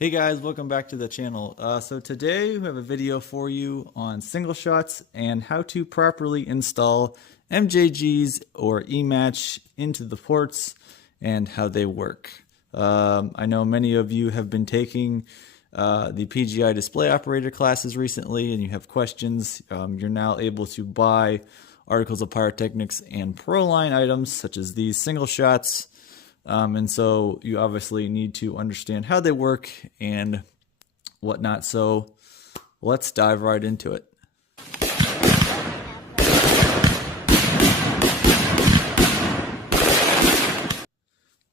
Hey guys, welcome back to the channel. So today we have a video for you on single shots and how to properly install MJGs or Ematch into the ports and how they work. I know many of you have been taking the PGI display operator classes recently and you have questions. You're now able to buy articles of pyrotechnics and Proline items such as these single shots. And so you obviously need to understand how they work and whatnot. So let's dive right into it.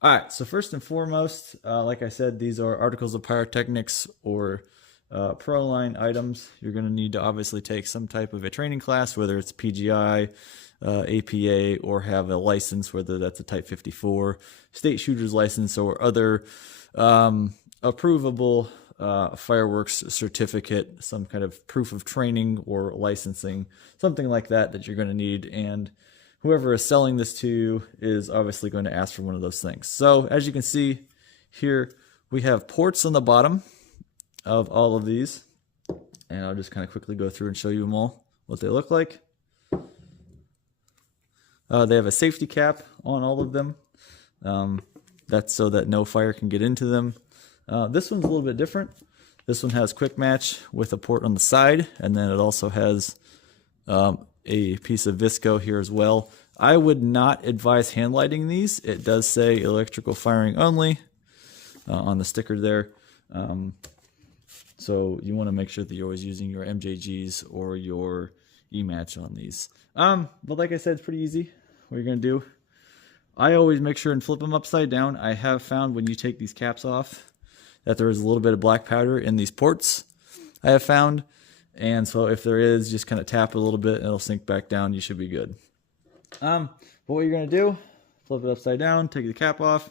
All right, so first and foremost, like I said, these are articles of pyrotechnics or Proline items. You're going to need to obviously take some type of a training class, whether it's PGI, APA, or have a license, whether that's a Type 54 state shooter's license or other approvable fireworks certificate, some kind of proof of training or licensing, something like that you're going to need. And whoever is selling this to you is obviously going to ask for one of those things. So as you can see here, we have ports on the bottom of all of these. And I'll just kind of quickly go through and show you them all, what they look like. They have a safety cap on all of them. That's so that no fire can get into them. This one's a little bit different. This one has quick match with a port on the side, and then it also has a piece of visco here as well. I would not advise hand lighting these. It does say electrical firing only on the sticker there. So you want to make sure that you're always using your MJGs or your Ematch on these. But like I said, it's pretty easy. What you're going to do, I always make sure and flip them upside down. I have found when you take these caps off that there is a little bit of black powder in these ports, I have found. And so if there is, just kind of tap it a little bit and it'll sink back down. You should be good. But what you're going to do, flip it upside down, take the cap off.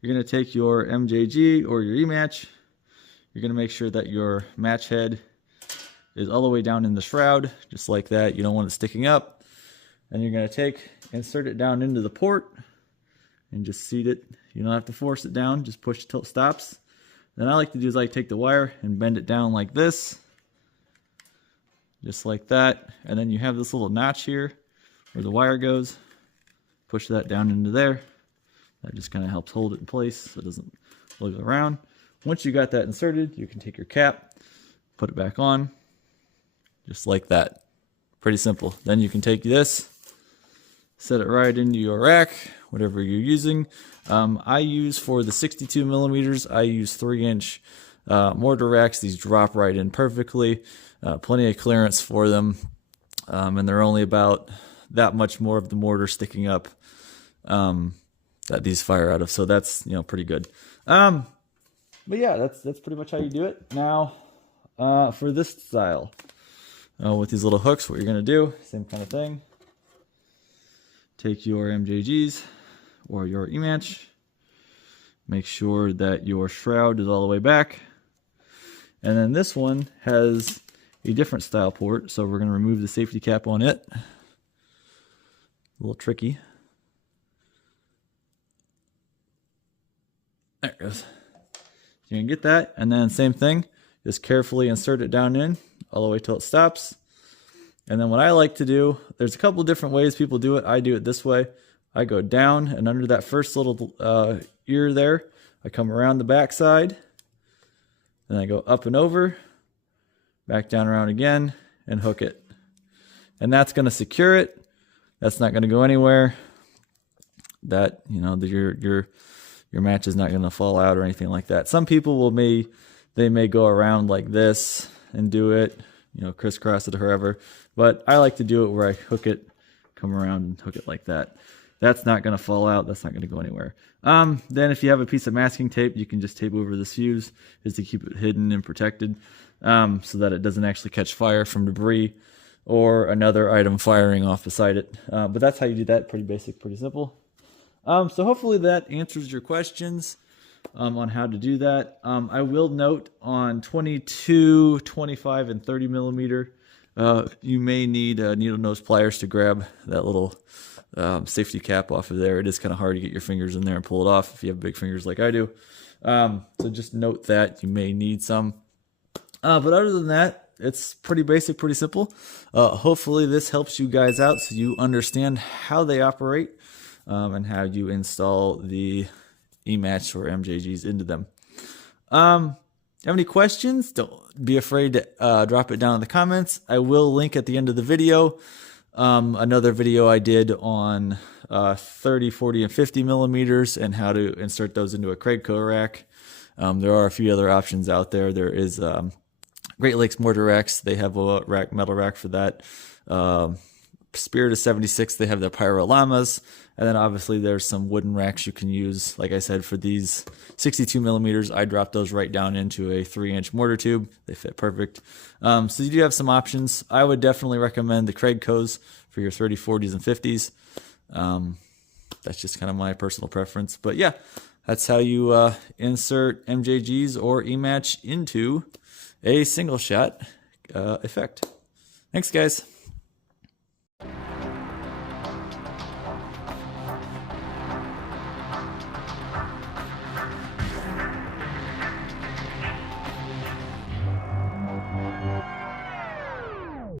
You're going to take your MJG or your Ematch. You're going to make sure that your match head is all the way down in the shroud, just like that. You don't want it sticking up. And you're going to insert it down into the port and just seat it. You don't have to force it down, just push it till it stops. Then I like to do is take the wire and bend it down like this, just like that. And then you have this little notch here where the wire goes. Push that down into there. That just kind of helps hold it in place so it doesn't wiggle around. Once you got that inserted, you can take your cap, put it back on, just like that. Pretty simple. Then you can take this, set it right into your rack, whatever you're using. I use for the 62 millimeters, I use 3-inch mortar racks. These drop right in perfectly. Plenty of clearance for them. And they're only about that much more of the mortar sticking up that these fire out of. So that's, pretty good. But yeah, that's pretty much how you do it. Now, for this style, with these little hooks, what you're going to do, same kind of thing. Take your MJGs or your Ematch. Make sure that your shroud is all the way back. And then this one has a different style port, so we're going to remove the safety cap on it. A little tricky. There it goes. You can get that, and then same thing, just carefully insert it down in all the way till it stops. And then what I like to do, there's a couple different ways people do it. I do it this way. I go down and under that first little ear there, I come around the back side, then I go up and over, back down around again, and hook it. And that's going to secure it. That's not going to go anywhere. That, your match is not going to fall out or anything like that. Some people may go around like this and do it, crisscross it or however. But I like to do it where I hook it, come around and hook it like that. That's not going to fall out. That's not going to go anywhere. Then if you have a piece of masking tape, you can just tape over this fuse just to keep it hidden and protected so that it doesn't actually catch fire from debris or another item firing off beside it. But that's how you do that. Pretty basic, pretty simple. So hopefully that answers your questions on how to do that. I will note on 22, 25, and 30 millimeter, you may need needle nose pliers to grab that little safety cap off of there. It is kind of hard to get your fingers in there and pull it off if you have big fingers like I do. So just note that you may need some. But other than that, it's pretty basic, pretty simple. Hopefully this helps you guys out so you understand how they operate and how you install the Ematch or MJGs into them. Have any questions? Don't be afraid to drop it down in the comments. I will link at the end of the video another video I did on 30, 40, and 50 millimeters and how to insert those into a Craigco rack. There are a few other options out there. There is Great Lakes mortar racks. They have a metal rack for that. Spirit is 76. They have the Pyro-Llamas. And then obviously there's some wooden racks you can use. Like I said, for these 62 millimeters, I dropped those right down into a 3-inch mortar tube. They fit perfect. So you do have some options. I would definitely recommend the Craigcos for your 30, 40s, and 50s. That's just kind of my personal preference. But yeah, that's how you insert MJGs or Ematch into a single shot effect. Thanks, guys.